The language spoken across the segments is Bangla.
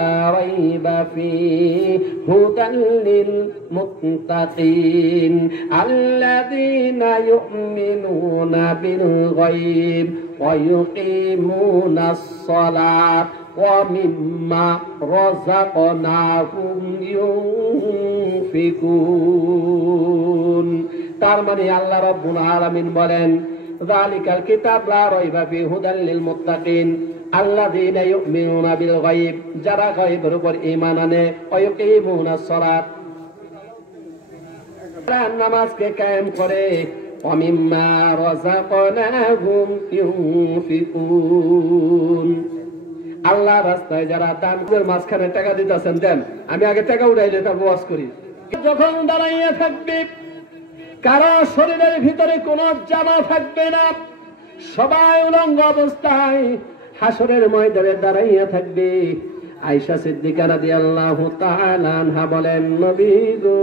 ريب فيه هدى للمتقين الذين يؤمنون بالغيب ويقيمون الصلاة ومما رزقناهم ينفقون তার মানে আল্লাহ রাব্বুল আলামিন বলেন যালিকাল কিতাব লা রাইবা ফিহি হুদাল লিল মুত্তাকিন আল্লাযীনা ইউমিনুনা বিল গায়ব যারা গায়বের উপর ঈমান আনে ওয়া ইউকিমুনাস সালাত নামাজকে কায়েম করে ওয়া মিম্মা রাযাকনাহুম ইউনফিকুন আল্লাহর রাস্তায় যারা দান করে মাঝখানে টাকা দিতেছেন দেন আমি আগে টাকা উঠাইলে তারপর ওয়াজ করি যখন দাঁড়াইয়া থাকবে কারো শরীরের ভিতরে কোনো জামা থাকবে না সবাই উলঙ্গ অবস্থায় হাসরের ময়দানে দাঁড়াইয়া থাকবে আয়েশা সিদ্দিকা রাদিয়াল্লাহু তাআলা আনহা বলেন নবী গো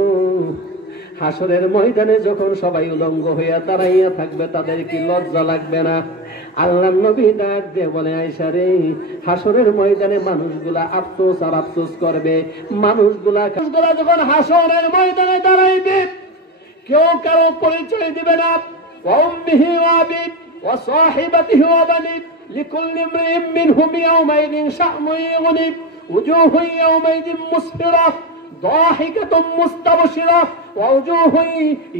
হাসরের ময়দানে যখন সবাই উলঙ্গ হইয়া দাঁড়াইয়া থাকবে তাদের কি লজ্জা লাগবে না আল্লাহর নবী ডাক দিয়ে বলে আয়েশা রে হাসরের ময়দানে মানুষগুলা আফসোস আর আফসোস করবে মানুষগুলা যখন হাসরের ময়দানে দাঁড়াইবে কেউ কারো পরিচয় দিবে না উম্মিহি ওয়া আবি ওয়া সাহিবাতিহি ওয়া বানি লিকুল্লি ইমরিইন মিনহুম ইয়াওমাইদিন শা'নুন ইউগনি উজুহু ইয়াওমাইদিন মুসফিরা দাহিকাতুম মুস্তাবশিরা ওয়া উজুহু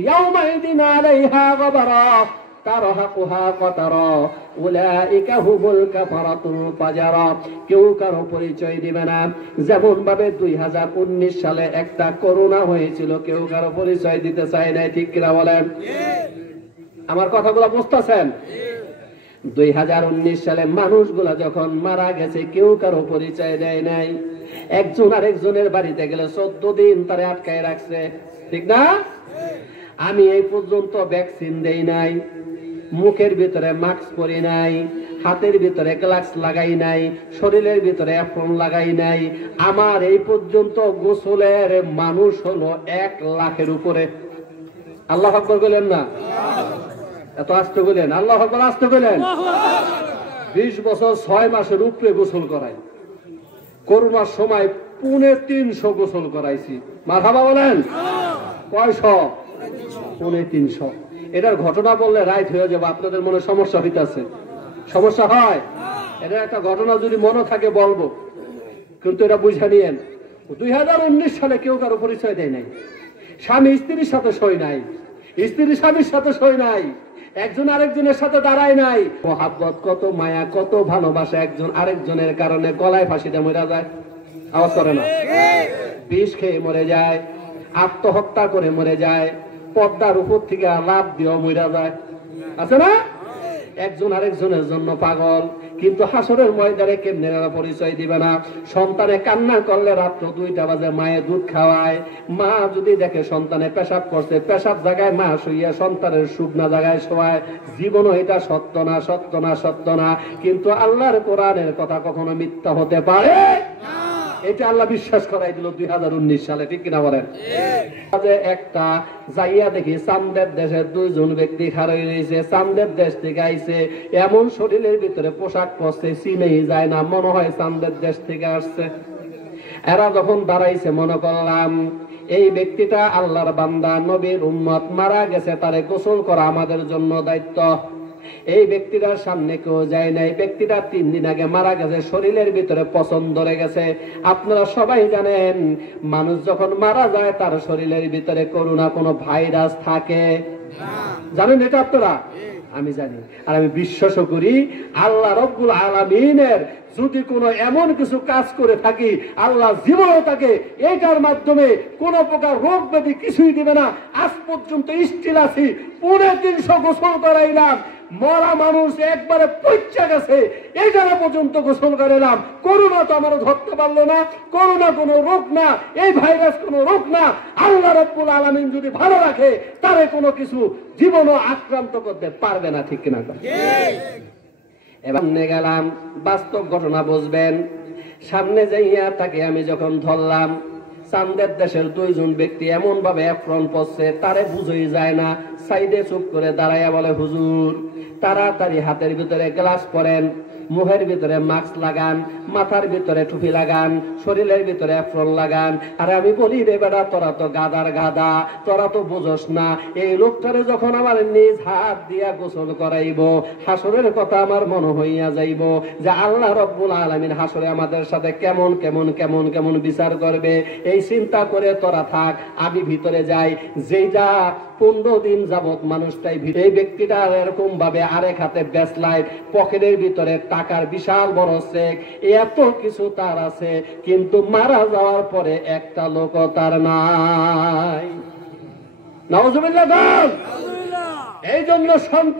ইয়াওমাইদিন আলাইহা গাবারা তারহাকুহা কাতারা উলাইকা হুমুল কাফারাতুল ফাজারা কেউ কারো পরিচয় দিবে না যেমন ভাবে 2019 সালে একটা করোনা হয়েছিল কেউ কারো পরিচয় দিতে চায় না ঠিক কিনা বলেন আমার কথাগুলো বুঝতেছেন 2019 সালে মানুষগুলা যখন মারা গেছে কেউ কারো পরিচয় দেয় নাই একজন আরেকজনের বাড়িতে গেলে 14 দিন তারে আটকায় রাখছে ঠিক না আমি এই পর্যন্ত ভ্যাকসিন দেই নাই মুখের ভিতরে মাস্ক পরি নাই হাতের ভিতরে গ্লাভস লাগাই নাই শরীরের ভিতরে এপ্রন লাগাই নাই আমার এই পর্যন্ত গোসলের মানুষ হলো 1 লাখের উপরে আল্লাহু আকবার বলেন না এত আস্তে বলেন আল্লাহু আকবার আস্তে বলেন 20 বছর 6 মাসের উপরে গোসল করাই করোনার সময় 350 গোসল করাইছি মারহাবা বলেন কয়শো 350 এটার ঘটনা বললে রাইট হয়ে যাবে আপনাদের মনে সমস্যা হইতাছে সমস্যা হয় এটা একটা ঘটনা যদি মনে থাকে বলবো কিন্তু এটা বুঝা নিয়েন 2019 সালে কেউ কারো পরিচয় দেয় নাই স্বামী স্ত্রীর সাথে সই নাই স্ত্রী স্বামীর সাথে সই নাই একজন আরেকজনের সাথে দাঁড়ায় নাই মহাব্বত কত মায়া কত ভালোবাসা একজন আরেকজনের কারণে গলায় ফাঁসি দিয়ে মরে যায় আওয়াজ করে না বিষ খেয়ে মরে যায় আত্মহত্যা করে মরে যায় পদ্মার উপর থেকে লাভ দিয়ে মরে যায় আছে না একজন আরেকজনের জন্য পাগল কিন্তু হাসরের ময়দানে কেমনে পরিচয় দিবে না সন্তানে কান্না করলে রাত্র 2টা বাজে মায়ে দুধ খাওয়ায় মা যদি দেখে সন্তানে পেশাব করছে পেশাব জায়গায় মা শুইয়া সন্তানের শুকনা জায়গায় শোয়ায় জীবনও এটা সত্য না সত্য না সত্য না কিন্তু আল্লাহর কোরআনের কথা কখনো মিথ্যা হতে পারে এটা আল্লাহ বিশ্বাস করাই দিল 2019 সালে ঠিক কিনা বলেন একটা যাইয়া দেখি চান্দের দেশের 2 জন ব্যক্তি খাড়াই রয়েছে চান্দের দেশ থেকে আইছে এমন শরীরের ভিতরে পোশাক পরছে চিনেই যায় না মনে হয় চান্দের দেশ থেকে আসছে এরা যখন দাঁড়াইছে মনে করলাম এই ব্যক্তিটা আল্লাহর বান্দা নবীর উম্মত মারা গেছে তারে গোসল করা আমাদের জন্য দায়িত্ব এই ব্যক্তিটার সামনে কেউ যায় না এই ব্যক্তিটা 3 দিন আগে মারা গেছে শরীরের ভিতরে পচন ধরে গেছে আপনারা সবাই জানেন মানুষ যখন মারা যায় তার শরীরের ভিতরে করোনা কোনো ভাইরাস থাকে জানেন এটা আপনারা আমি জানি আর আমি বিশ্বাস করি আল্লাহ রব্বুল আলামিনের যদি কোনো এমন কিছু কাজ করে থাকি আল্লাহ জীবনও তাকে এইটার মাধ্যমে কোন প্রকার রোগ ব্যাধি কিছুই দিবে না আজ পর্যন্ত স্টিল আছি 350 গোসল করাইলাম মরা মানুষ একবারে পচা গেছে এইটার পর্যন্ত গোসল করাইলাম করোনা তো আমার ধরতে পারলো না করোনা কোনো রোগ না এই ভাইরাস কোনো রোগ না আল্লাহ রাব্বুল আলামিন যদি ভালো রাখে তারে কোনো কিছু জীবনও আক্রান্ত করতে পারবে না ঠিক কিনা এবার গেলাম বাস্তব ঘটনা বুঝবেন সামনে যাইয়া তাকে আমি যখন ধরলাম চান্দের দেশের 2 জন ব্যক্তি এমন ভাবে এপ্রন পড়ছে তারে বুঝই যায় না সাইডে চুপ করে দাঁড়াইয়া বলে হুজুর তাড়াতাড়ি হাতের ভিতরে গ্লাস পরেন মুখের ভিতরে মাস্ক লাগান, মাথার ভিতরে টুপি লাগান, শরীরের ভিতরে অ্যাপ্রন লাগান। আর আমি বলি রে বেটা, তোরা তো গাদার গাদা, তোরা তো বুঝোস না, এই লোকটারে যখন আমার নিজ হাত দিয়া গোসল করাইব, হাসরের কথা আমার মনে হইয়া যাইব যে আল্লাহ রব্বুল আলামিন হাসরে আমাদের সাথে কেমন কেমন কেমন কেমন বিচার করবে। এই চিন্তা করে তোরা থাক, আমি ভিতরে যাই। যেটা 15 দিন যাবত মানুষটাই এই ব্যক্তিটা এরকম ভাবে আরেক হাতে ব্যাসলাইট, পকেটের ভিতরে টাকার বিশাল বড় চেক, এত কিছু তার আছে, কিন্তু মারা যাওয়ার পরে একটা লোক তার নাই। নাউজুবিল্লাহ। এই জন্য সন্তান